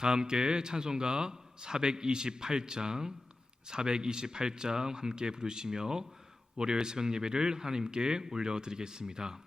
다 함께 찬송가 428장 함께 부르시며 월요일 새벽 예배를 하나님께 올려드리겠습니다.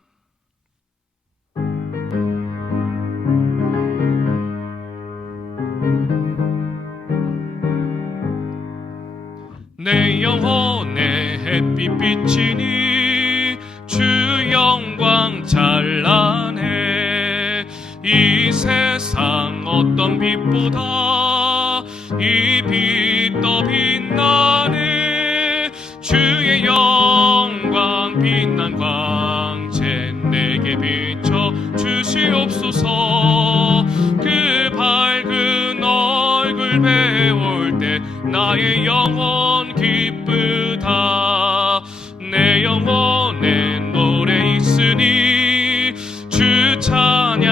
내 영혼의 햇빛 비치니 주 영광 찬란해. 이 세상 어떤 빛보다 이 빛 더 빛나네. 주의 영광 빛난 광채 내게 비춰 주시옵소서. 그 밝은 얼굴 배울 때 나의 영혼 기쁘다. 내 영혼에 노래 있으니 주 찬양합니다.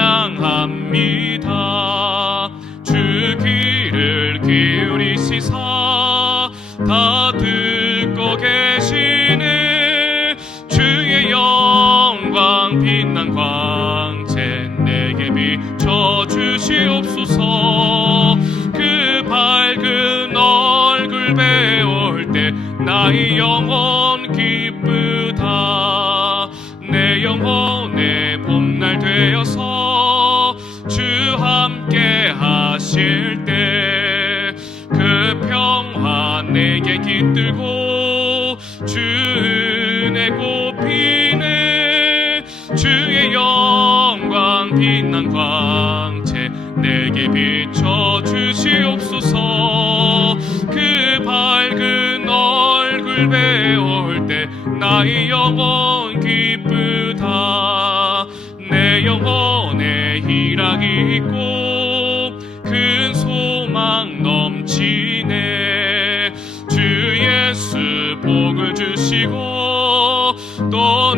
주 귀를 기울이시사 다 듣고 계시네. 주의 영광 빛난 광채 내게 비춰 주시옵소서. 그 밝은 얼굴 배울 때 나의 영혼 기쁘다. 내 영혼의 봄날 되어서 주 함께 하실 때 그 평화 내게 깃들고 주 은혜 곱히네. 주의 영광 빛난 광채 내게 비춰 주시옵소서. 그 밝은 얼굴 배울 때 나의 영혼 기쁘다. 내 영혼에 희락이 있고 큰 소망 넘치네. 주 예수 복을 주시고 또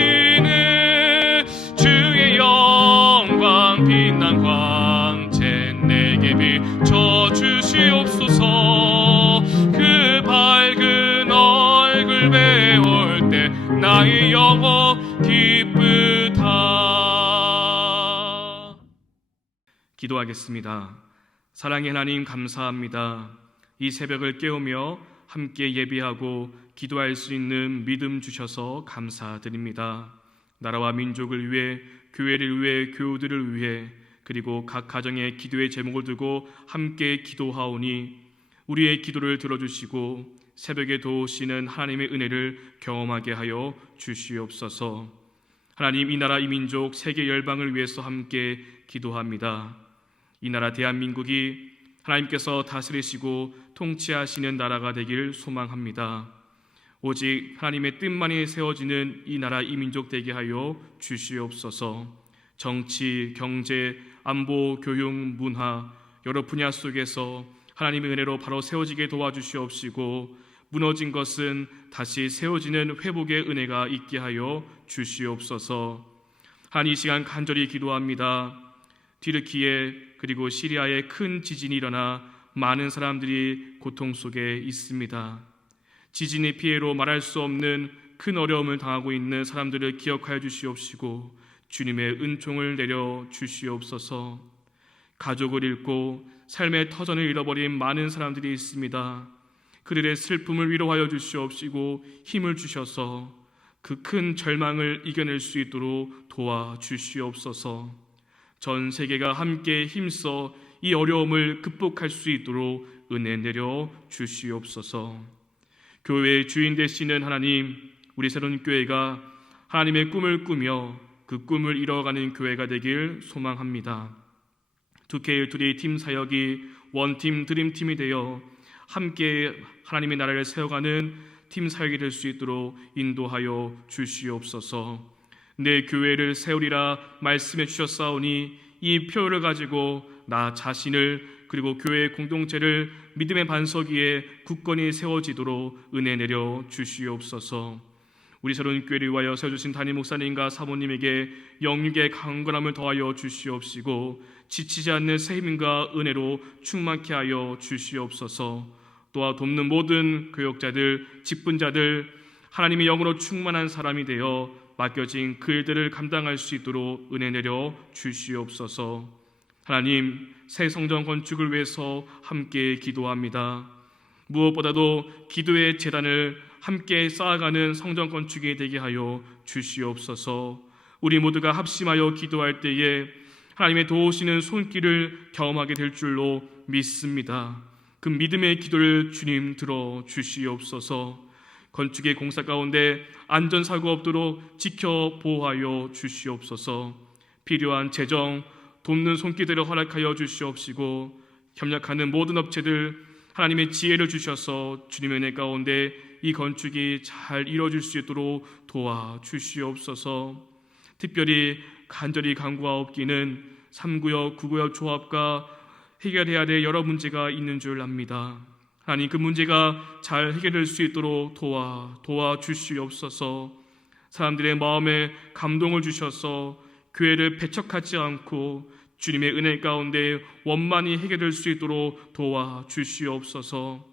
내려주시네. 주의 영광 빛난 광채 내게 비춰 주시옵소서. 그 밝은 얼굴 배울 때 나의 영혼 기쁘다. 기도하겠습니다. 사랑의 하나님, 감사합니다. 이 새벽을 깨우며 함께 예배하고 기도할 수 있는 믿음 주셔서 감사드립니다. 나라와 민족을 위해, 교회를 위해, 교우들을 위해, 그리고 각 가정의 기도의 제목을 두고 함께 기도하오니 우리의 기도를 들어주시고 새벽에 도우시는 하나님의 은혜를 경험하게 하여 주시옵소서. 하나님, 이 나라 이 민족 세계 열방을 위해서 함께 기도합니다. 이 나라 대한민국이 하나님께서 다스리시고 통치하시는 나라가 되길 소망합니다. 오직 하나님의 뜻만이 세워지는 이 나라 이 민족 되게 하여 주시옵소서. 정치, 경제, 안보, 교육, 문화 여러 분야 속에서 하나님의 은혜로 바로 세워지게 도와주시옵시고 무너진 것은 다시 세워지는 회복의 은혜가 있게 하여 주시옵소서. 하나님, 이 시간 간절히 기도합니다. 튀르키예 그리고 시리아에 큰 지진이 일어나 많은 사람들이 고통 속에 있습니다. 지진의 피해로 말할 수 없는 큰 어려움을 당하고 있는 사람들을 기억하여 주시옵시고 주님의 은총을 내려 주시옵소서. 가족을 잃고 삶의 터전을 잃어버린 많은 사람들이 있습니다. 그들의 슬픔을 위로하여 주시옵시고 힘을 주셔서 그 큰 절망을 이겨낼 수 있도록 도와주시옵소서. 전 세계가 함께 힘써 이 어려움을 극복할 수 있도록 은혜 내려 주시옵소서. 교회의 주인 되시는 하나님, 우리 새로운 교회가 하나님의 꿈을 꾸며 그 꿈을 이뤄가는 교회가 되길 소망합니다. 2K2D 팀 사역이 원팀 드림팀이 되어 함께 하나님의 나라를 세워가는 팀 사역이 될 수 있도록 인도하여 주시옵소서. 내 교회를 세우리라 말씀해 주셨사오니 이 표를 가지고 나 자신을 그리고 교회의 공동체를 믿음의 반석 위에 굳건히 세워지도록 은혜 내려 주시옵소서. 우리 새로운 교회를 위하여 세워주신 담임 목사님과 사모님에게 영육의 강건함을 더하여 주시옵시고 지치지 않는 새 힘과 은혜로 충만케 하여 주시옵소서. 또한 돕는 모든 교역자들, 직분자들 하나님의 영으로 충만한 사람이 되어 맡겨진 그 일들을 감당할 수 있도록 은혜 내려 주시옵소서. 하나님, 새 성전 건축을 위해서 함께 기도합니다. 무엇보다도 기도의 제단을 함께 쌓아가는 성전 건축이 되게 하여 주시옵소서. 우리 모두가 합심하여 기도할 때에 하나님의 도우시는 손길을 경험하게 될 줄로 믿습니다. 그 믿음의 기도를 주님 들어 주시옵소서. 건축의 공사 가운데 안전사고 없도록 지켜 보호하여 주시옵소서. 필요한 재정, 돕는 손길들을 허락하여 주시옵시고, 협력하는 모든 업체들 하나님의 지혜를 주셔서 주님의 은혜 가운데 이 건축이 잘 이루어질 수 있도록 도와주시옵소서. 특별히 간절히 간구하옵기는 3구역, 9구역 조합과 해결해야 될 여러 문제가 있는 줄 압니다. 하나님, 그 문제가 잘 해결될 수 있도록 도와주시옵소서. 사람들의 마음에 감동을 주셔서 교회를 배척하지 않고 주님의 은혜 가운데 원만히 해결될 수 있도록 도와주시옵소서.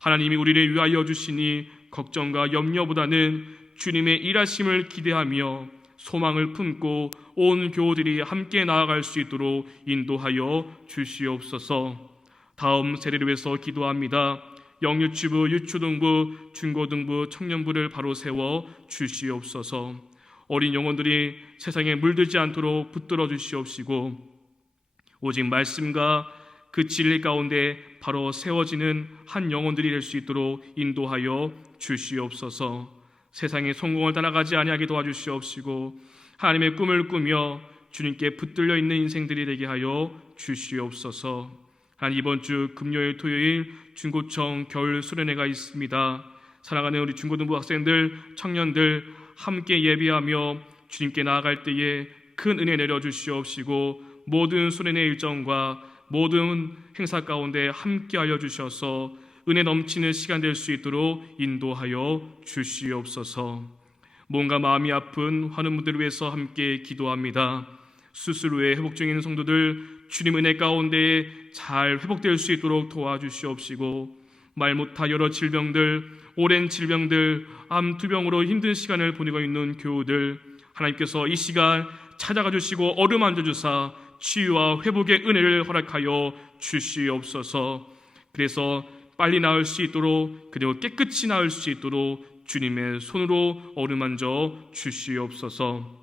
하나님이 우리를 위하여 주시니 걱정과 염려보다는 주님의 일하심을 기대하며 소망을 품고 온 교우들이 함께 나아갈 수 있도록 인도하여 주시옵소서. 다음 세대를 위해서 기도합니다. 영유치부, 유초등부, 중고등부, 청년부를 바로 세워 주시옵소서. 어린 영혼들이 세상에 물들지 않도록 붙들어 주시옵시고, 오직 말씀과 그 진리 가운데 바로 세워지는 한 영혼들이 될 수 있도록 인도하여 주시옵소서. 세상의 성공을 따라가지 아니하게 도와주시옵시고, 하나님의 꿈을 꾸며 주님께 붙들려 있는 인생들이 되게 하여 주시옵소서. 하나님, 이번 주 금요일, 토요일 중고청 겨울 수련회가 있습니다. 사랑하는 우리 중고등부 학생들, 청년들 함께 예비하며 주님께 나아갈 때에 큰 은혜 내려주시옵시고, 모든 수련회 일정과 모든 행사 가운데 함께하여 주셔서 은혜 넘치는 시간 될 수 있도록 인도하여 주시옵소서. 몸과 마음이 아픈 환우분들을 위해서 함께 기도합니다. 수술 후에 회복 중인 성도들 주님 은혜 가운데 잘 회복될 수 있도록 도와주시옵시고, 말 못할 여러 질병들, 오랜 질병들, 암 투병으로 힘든 시간을 보내고 있는 교우들, 하나님께서 이 시간 찾아가 주시고 어루만져 주사 치유와 회복의 은혜를 허락하여 주시옵소서. 그래서 빨리 나을 수 있도록, 그리고 깨끗이 나을 수 있도록 주님의 손으로 어루만져 주시옵소서.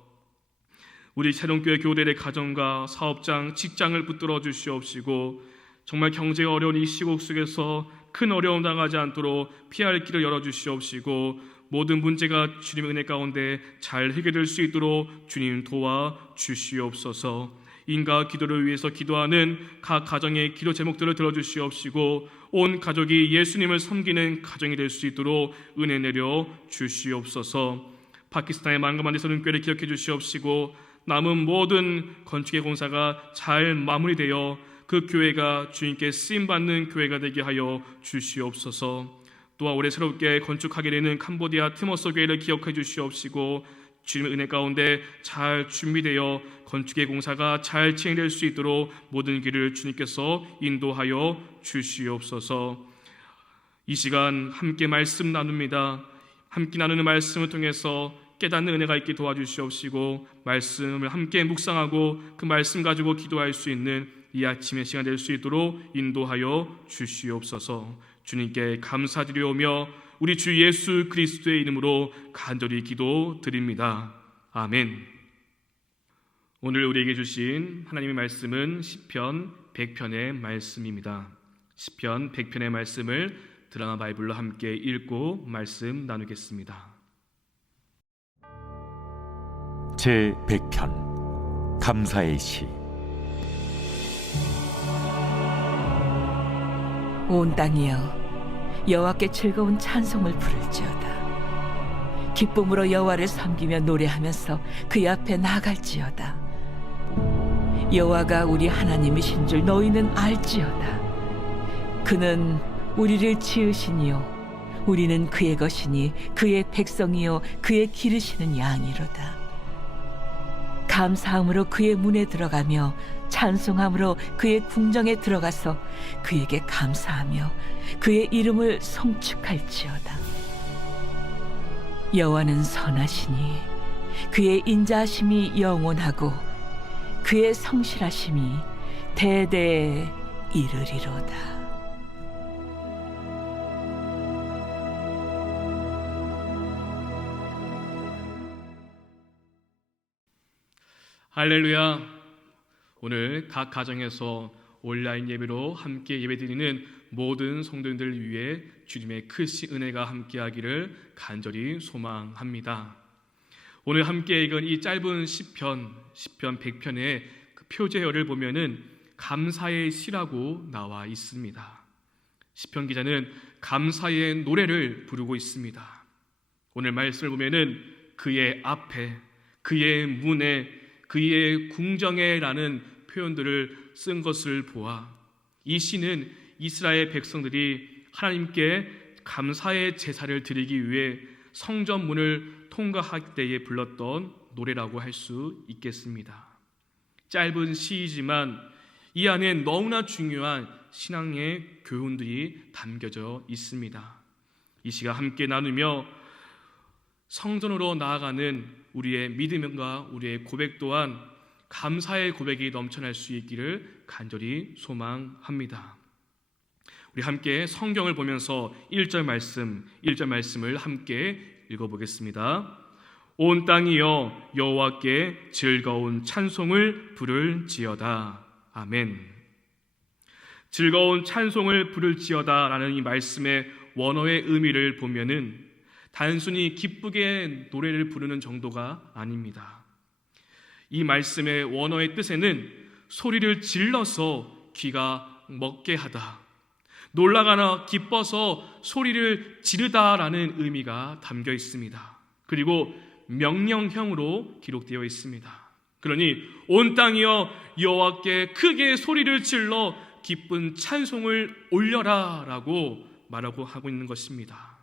우리 새롬교회 교우들의 가정과 사업장, 직장을 붙들어 주시옵시고, 정말 경제가 어려운 이 시국 속에서 큰 어려움 당하지 않도록 피할 길을 열어주시옵시고, 모든 문제가 주님의 은혜 가운데 잘 해결될 수 있도록 주님 도와주시옵소서. 인과 기도를 위해서 기도하는 각 가정의 기도 제목들을 들어주시옵시고, 온 가족이 예수님을 섬기는 가정이 될 수 있도록 은혜 내려 주시옵소서. 파키스탄의 만가만디 선교회를 기억해 주시옵시고, 남은 모든 건축의 공사가 잘 마무리되어 그 교회가 주님께 쓰임받는 교회가 되게 하여 주시옵소서. 또한 올해 새롭게 건축하게 되는 캄보디아 티모스 교회를 기억해 주시옵시고, 주님의 은혜 가운데 잘 준비되어 건축의 공사가 잘 진행될 수 있도록 모든 길을 주님께서 인도하여 주시옵소서. 이 시간 함께 말씀 나눕니다. 함께 나누는 말씀을 통해서 깨닫는 은혜가 있게 도와주시옵시고, 말씀을 함께 묵상하고 그 말씀 가지고 기도할 수 있는 이 아침의 시간 될 수 있도록 인도하여 주시옵소서. 주님께 감사드리오며 우리 주 예수 그리스도의 이름으로 간절히 기도드립니다. 아멘. 오늘 우리에게 주신 하나님의 말씀은 시편 100편의 말씀입니다. 시편 100편의 말씀을 드라마 바이블로 함께 읽고 말씀 나누겠습니다. 제 100편 감사의 시. 온 땅이여, 여호와께 즐거운 찬송을 부를지어다. 기쁨으로 여호와를 섬기며 노래하면서 그의 앞에 나갈지어다. 여호와가 우리 하나님이신 줄 너희는 알지어다. 그는 우리를 지으시니요 우리는 그의 것이니 그의 백성이요 그의 기르시는 양이로다. 감사함으로 그의 문에 들어가며 찬송함으로 그의 궁정에 들어가서 그에게 감사하며 그의 이름을 송축할지어다. 여호와는 선하시니 그의 인자하심이 영원하고 그의 성실하심이 대대에 이르리로다. 할렐루야. 오늘 각 가정에서 온라인 예배로 함께 예배드리는 모든 성도님들 위해 주님의 크신 은혜가 함께하기를 간절히 소망합니다. 오늘 함께 읽은 이 짧은 시편 100편의 그 표제어를 보면은 감사의 시라고 나와 있습니다. 시편 기자는 감사의 노래를 부르고 있습니다. 오늘 말씀을 보면은 그의 앞에, 그의 문에, 그의 궁정에라는 표현들을 쓴 것을 보아 이 시는 이스라엘 백성들이 하나님께 감사의 제사를 드리기 위해 성전 문을 통과할 때에 불렀던 노래라고 할 수 있겠습니다. 짧은 시이지만 이 안에 너무나 중요한 신앙의 교훈들이 담겨져 있습니다. 이 시가 함께 나누며 성전으로 나아가는 우리의 믿음과 우리의 고백 또한 감사의 고백이 넘쳐날 수 있기를 간절히 소망합니다. 우리 함께 성경을 보면서 1절 말씀을 함께 읽어보겠습니다. 온 땅이여 여호와께 즐거운 찬송을 부를지어다. 아멘. 즐거운 찬송을 부를지어다 라는 이 말씀의 원어의 의미를 보면은 단순히 기쁘게 노래를 부르는 정도가 아닙니다. 이 말씀의 원어의 뜻에는 소리를 질러서 귀가 먹게 하다, 놀라거나 기뻐서 소리를 지르다라는 의미가 담겨 있습니다. 그리고 명령형으로 기록되어 있습니다. 그러니 온 땅이여 여호와께 크게 소리를 질러 기쁜 찬송을 올려라 라고 말하고 하고 있는 것입니다.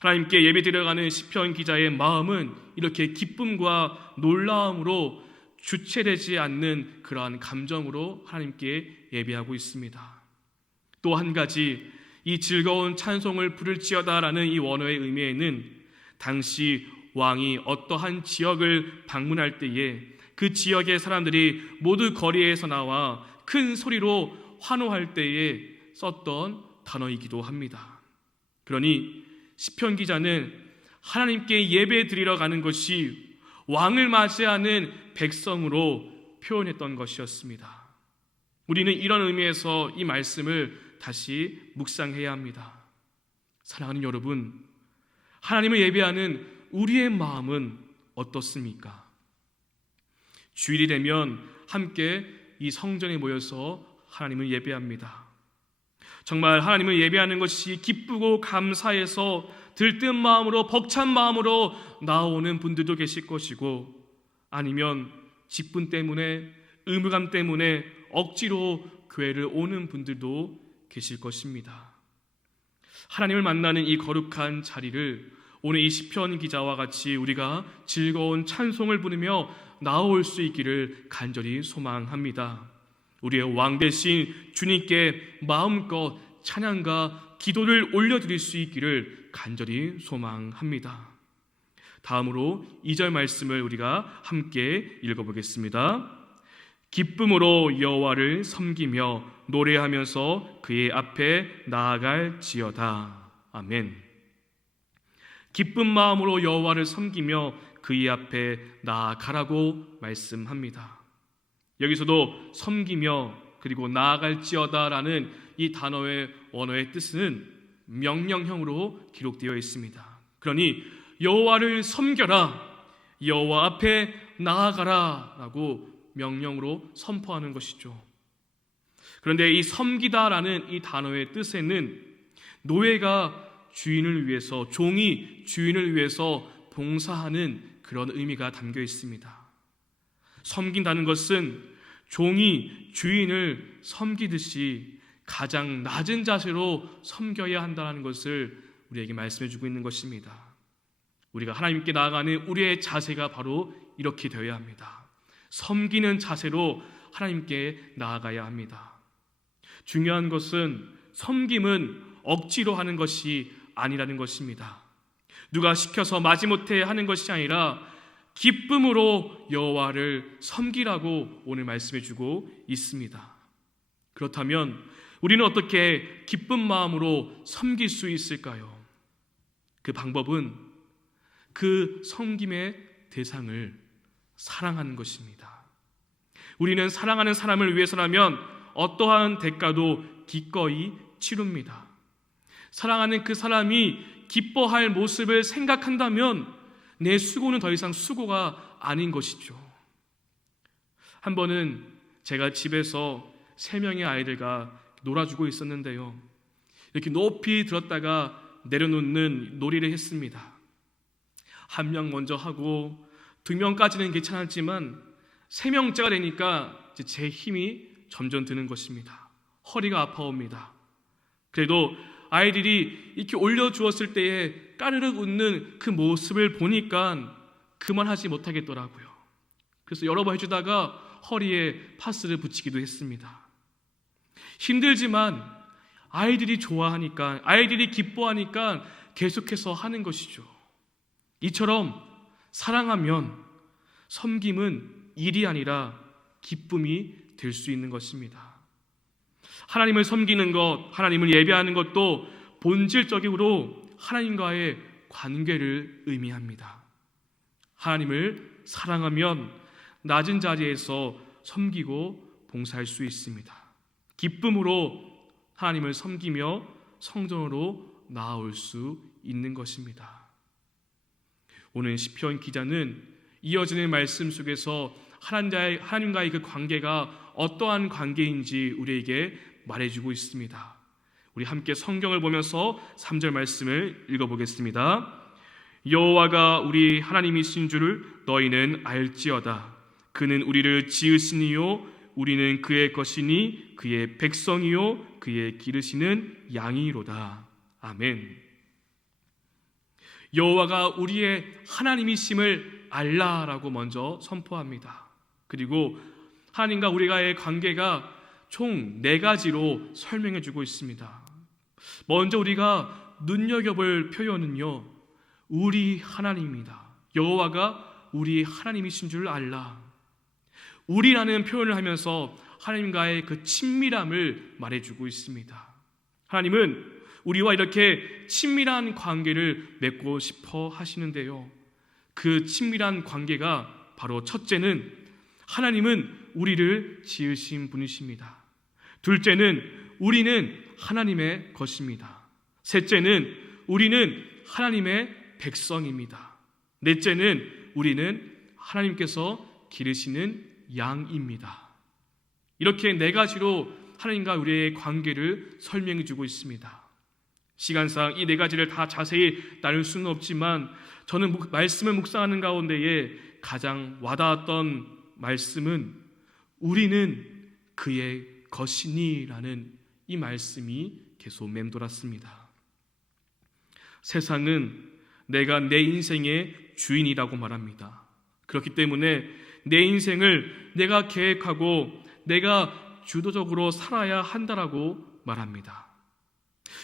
하나님께 예배드려가는 시편 기자의 마음은 이렇게 기쁨과 놀라움으로 주체되지 않는 그러한 감정으로 하나님께 예배하고 있습니다. 또 한 가지, 이 즐거운 찬송을 부를지어다라는 이 원어의 의미에는 당시 왕이 어떠한 지역을 방문할 때에 그 지역의 사람들이 모두 거리에서 나와 큰 소리로 환호할 때에 썼던 단어이기도 합니다. 그러니 시편 기자는 하나님께 예배 드리러 가는 것이 왕을 맞이하는 백성으로 표현했던 것이었습니다. 우리는 이런 의미에서 이 말씀을 다시 묵상해야 합니다. 사랑하는 여러분, 하나님을 예배하는 우리의 마음은 어떻습니까? 주일이 되면 함께 이 성전에 모여서 하나님을 예배합니다. 정말 하나님을 예배하는 것이 기쁘고 감사해서 들뜬 마음으로, 벅찬 마음으로 나오는 분들도 계실 것이고, 아니면 직분 때문에, 의무감 때문에 억지로 교회를 오는 분들도 계실 것입니다. 하나님을 만나는 이 거룩한 자리를 오늘 이 시편 기자와 같이 우리가 즐거운 찬송을 부르며 나올 수 있기를 간절히 소망합니다. 우리의 왕 대신 주님께 마음껏 찬양과 기도를 올려드릴 수 있기를 간절히 소망합니다. 다음으로 2절 말씀을 우리가 함께 읽어보겠습니다. 기쁨으로 여호와를 섬기며 노래하면서 그의 앞에 나아갈지어다. 아멘. 기쁜 마음으로 여호와를 섬기며 그의 앞에 나아가라고 말씀합니다. 여기서도 섬기며 그리고 나아갈지어다라는 이 단어의 원어의 뜻은 명령형으로 기록되어 있습니다. 그러니 여호와를 섬겨라, 여호와 앞에 나아가라라고 명령으로 선포하는 것이죠. 그런데 이 섬기다라는 이 단어의 뜻에는 노예가 주인을 위해서, 종이 주인을 위해서 봉사하는 그런 의미가 담겨 있습니다. 섬긴다는 것은 종이 주인을 섬기듯이 가장 낮은 자세로 섬겨야 한다는 것을 우리에게 말씀해 주고 있는 것입니다. 우리가 하나님께 나아가는 우리의 자세가 바로 이렇게 되어야 합니다. 섬기는 자세로 하나님께 나아가야 합니다. 중요한 것은 섬김은 억지로 하는 것이 아니라는 것입니다. 누가 시켜서 마지못해 하는 것이 아니라 기쁨으로 여호와를 섬기라고 오늘 말씀해 주고 있습니다. 그렇다면 우리는 어떻게 기쁜 마음으로 섬길 수 있을까요? 그 방법은 그 섬김의 대상을 사랑하는 것입니다. 우리는 사랑하는 사람을 위해서라면 어떠한 대가도 기꺼이 치릅니다. 사랑하는 그 사람이 기뻐할 모습을 생각한다면 내 수고는 더 이상 수고가 아닌 것이죠. 한 번은 제가 집에서 3명의 아이들과 놀아주고 있었는데요, 이렇게 높이 들었다가 내려놓는 놀이를 했습니다. 1명 먼저 하고 2명까지는 괜찮았지만 3명째가 되니까 제 힘이 점점 드는 것입니다. 허리가 아파옵니다. 그래도 아이들이 이렇게 올려주었을 때에 까르륵 웃는 그 모습을 보니까 그만하지 못하겠더라고요. 그래서 여러 번 해주다가 허리에 파스를 붙이기도 했습니다. 힘들지만 아이들이 좋아하니까, 아이들이 기뻐하니까 계속해서 하는 것이죠. 이처럼 사랑하면 섬김은 일이 아니라 기쁨이 될 수 있는 것입니다. 하나님을 섬기는 것, 하나님을 예배하는 것도 본질적으로 하나님과의 관계를 의미합니다. 하나님을 사랑하면 낮은 자리에서 섬기고 봉사할 수 있습니다. 기쁨으로 하나님을 섬기며 성전으로 나아올 수 있는 것입니다. 오늘 시편 기자는 이어지는 말씀 속에서 하나님과의 그 관계가 어떠한 관계인지 우리에게 말해주고 있습니다. 우리 함께 성경을 보면서 3절 말씀을 읽어보겠습니다. 여호와가 우리 하나님이신 줄을 너희는 알지어다. 그는 우리를 지으시니요 우리는 그의 것이니 그의 백성이요 그의 기르시는 양이로다. 아멘. 여호와가 우리의 하나님이심을 알라라고 먼저 선포합니다. 그리고 하나님과 우리가의 관계가 총 4가지로 설명해 주고 있습니다. 먼저 우리가 눈여겨볼 표현은요, 우리 하나님입니다. 여호와가 우리 하나님이신 줄 알라. 우리라는 표현을 하면서 하나님과의 그 친밀함을 말해주고 있습니다. 하나님은 우리와 이렇게 친밀한 관계를 맺고 싶어 하시는데요, 그 친밀한 관계가 바로 첫째는 하나님은 우리를 지으신 분이십니다. 둘째는 우리는 하나님의 것입니다. 셋째는 우리는 하나님의 백성입니다. 넷째는 우리는 하나님께서 기르시는 양입니다. 이렇게 4가지로 하나님과 우리의 관계를 설명해 주고 있습니다. 시간상 이 4가지를 다 자세히 나눌 수는 없지만 저는 말씀을 묵상하는 가운데에 가장 와닿았던 말씀은 우리는 그의 것이니라는 이 말씀이 계속 맴돌았습니다. 세상은 내가 내 인생의 주인이라고 말합니다. 그렇기 때문에 내 인생을 내가 계획하고 내가 주도적으로 살아야 한다라고 말합니다.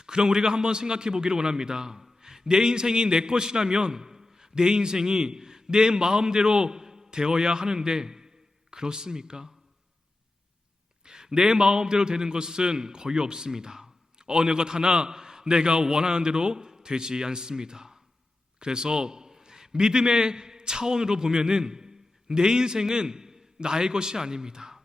그럼 우리가 한번 생각해 보기를 원합니다. 내 인생이 내 것이라면 내 인생이 내 마음대로 되어야 하는데 그렇습니까? 내 마음대로 되는 것은 거의 없습니다. 어느 것 하나 내가 원하는 대로 되지 않습니다. 그래서 믿음의 차원으로 보면은 내 인생은 나의 것이 아닙니다.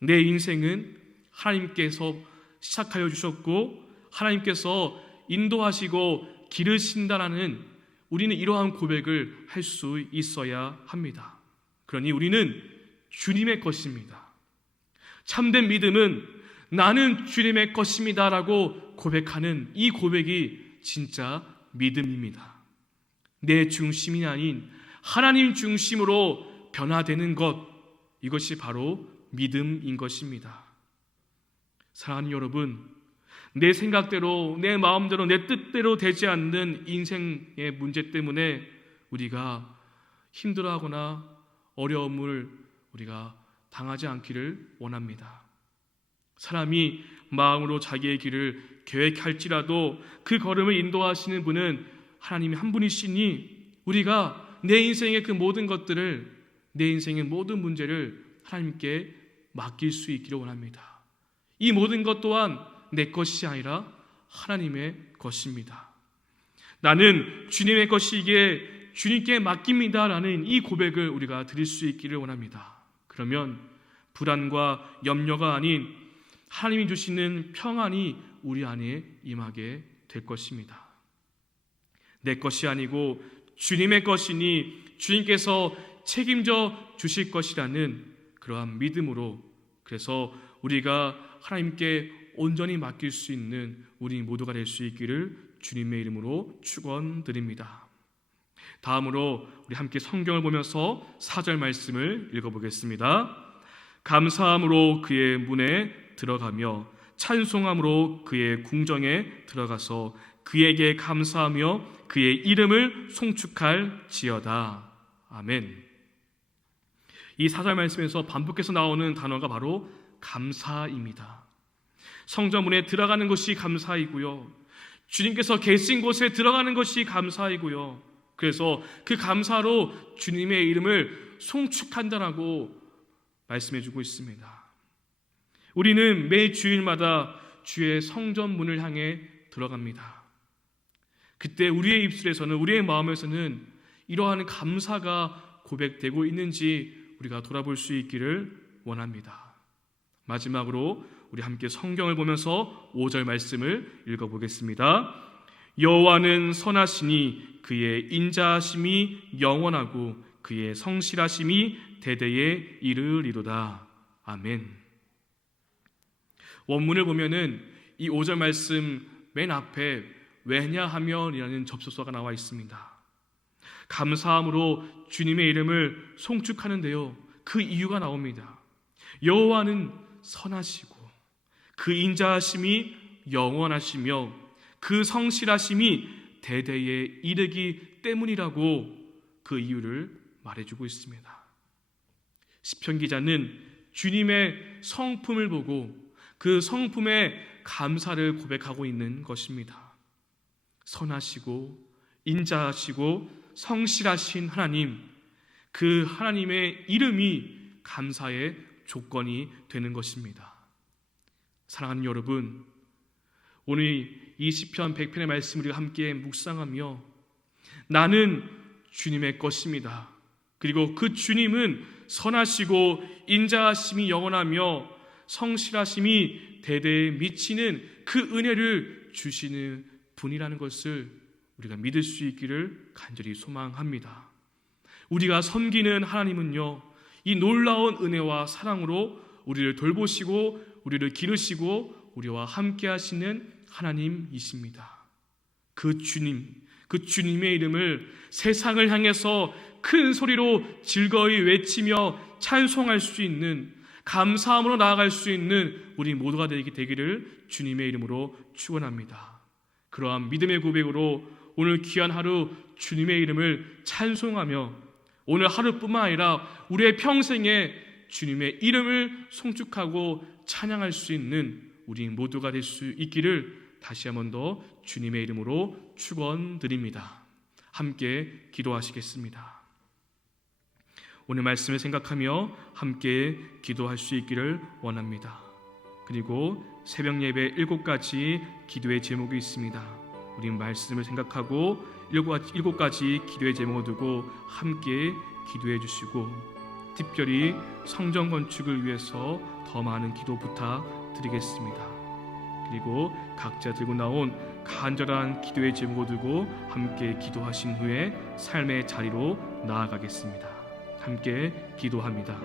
내 인생은 하나님께서 시작하여 주셨고 하나님께서 인도하시고 기르신다라는 우리는 이러한 고백을 할 수 있어야 합니다. 그러니 우리는 주님의 것입니다. 참된 믿음은 나는 주님의 것입니다 라고 고백하는 이 고백이 진짜 믿음입니다. 내 중심이 아닌 하나님 중심으로 변화되는 것, 이것이 바로 믿음인 것입니다. 사랑하는 여러분, 내 생각대로, 내 마음대로, 내 뜻대로 되지 않는 인생의 문제 때문에 우리가 힘들어하거나 어려움을 우리가 당하지 않기를 원합니다. 사람이 마음으로 자기의 길을 계획할지라도 그 걸음을 인도하시는 분은 하나님이 한 분이시니 우리가 내 인생의 그 모든 것들을, 내 인생의 모든 문제를 하나님께 맡길 수 있기를 원합니다. 이 모든 것 또한 내 것이 아니라 하나님의 것입니다. 나는 주님의 것이기에 주님께 맡깁니다 라는 이 고백을 우리가 드릴 수 있기를 원합니다. 그러면 불안과 염려가 아닌 하나님이 주시는 평안이 우리 안에 임하게 될 것입니다. 내 것이 아니고 주님의 것이니 주님께서 책임져 주실 것이라는 그러한 믿음으로, 그래서 우리가 하나님께 온전히 맡길 수 있는 우리 모두가 될 수 있기를 주님의 이름으로 축원드립니다. 다음으로 우리 함께 성경을 보면서 4절 말씀을 읽어보겠습니다. 감사함으로 그의 문에 들어가며 찬송함으로 그의 궁정에 들어가서 그에게 감사하며 그의 이름을 송축할지어다. 아멘. 이 4절 말씀에서 반복해서 나오는 단어가 바로 감사입니다. 성전문에 들어가는 것이 감사이고요, 주님께서 계신 곳에 들어가는 것이 감사이고요, 그래서 그 감사로 주님의 이름을 송축한다라고 말씀해주고 있습니다. 우리는 매 주일마다 주의 성전문을 향해 들어갑니다. 그때 우리의 입술에서는, 우리의 마음에서는 이러한 감사가 고백되고 있는지 우리가 돌아볼 수 있기를 원합니다. 마지막으로 우리 함께 성경을 보면서 5절 말씀을 읽어보겠습니다. 여호와는 선하시니 그의 인자하심이 영원하고 그의 성실하심이 대대에 이르리로다. 아멘. 원문을 보면은 이 5절 말씀 맨 앞에 왜냐하면이라는 접속사가 나와 있습니다. 감사함으로 주님의 이름을 송축하는데요, 그 이유가 나옵니다. 여호와는 선하시고 그 인자하심이 영원하시며 그 성실하심이 대대에 이르기 때문이라고 그 이유를 말해주고 있습니다. 시편 기자는 주님의 성품을 보고 그 성품에 감사를 고백하고 있는 것입니다. 선하시고 인자하시고 성실하신 하나님, 그 하나님의 이름이 감사의 조건이 되는 것입니다. 사랑하는 여러분, 오늘 이 시편 100편의 말씀을 우리가 함께 묵상하며 나는 주님의 것입니다, 그리고 그 주님은 선하시고 인자하심이 영원하며 성실하심이 대대에 미치는 그 은혜를 주시는 분이라는 것을 우리가 믿을 수 있기를 간절히 소망합니다. 우리가 섬기는 하나님은요, 이 놀라운 은혜와 사랑으로 우리를 돌보시고 우리를 기르시고 우리와 함께 하시는 하나님이십니다. 그 주님, 그 주님의 이름을 세상을 향해서 큰 소리로 즐거이 외치며 찬송할 수 있는, 감사함으로 나아갈 수 있는 우리 모두가 되기를 주님의 이름으로 축원합니다. 그러한 믿음의 고백으로 오늘 귀한 하루 주님의 이름을 찬송하며 오늘 하루뿐만 아니라 우리의 평생에 주님의 이름을 송축하고 찬양할 수 있는 우리 모두가 될 수 있기를 다시 한 번 더 주님의 이름으로 축원드립니다. 함께 기도하시겠습니다. 오늘 말씀을 생각하며 함께 기도할 수 있기를 원합니다. 그리고 새벽 예배 7가지 기도의 제목이 있습니다. 우리 말씀을 생각하고 7가지 기도의 제목을 두고 함께 기도해 주시고, 특별히 성전 건축을 위해서 더 많은 기도 부탁드리겠습니다. 그리고 각자 들고 나온 간절한 기도의 제목을 두고 함께 기도하신 후에 삶의 자리로 나아가겠습니다. 함께 기도합니다.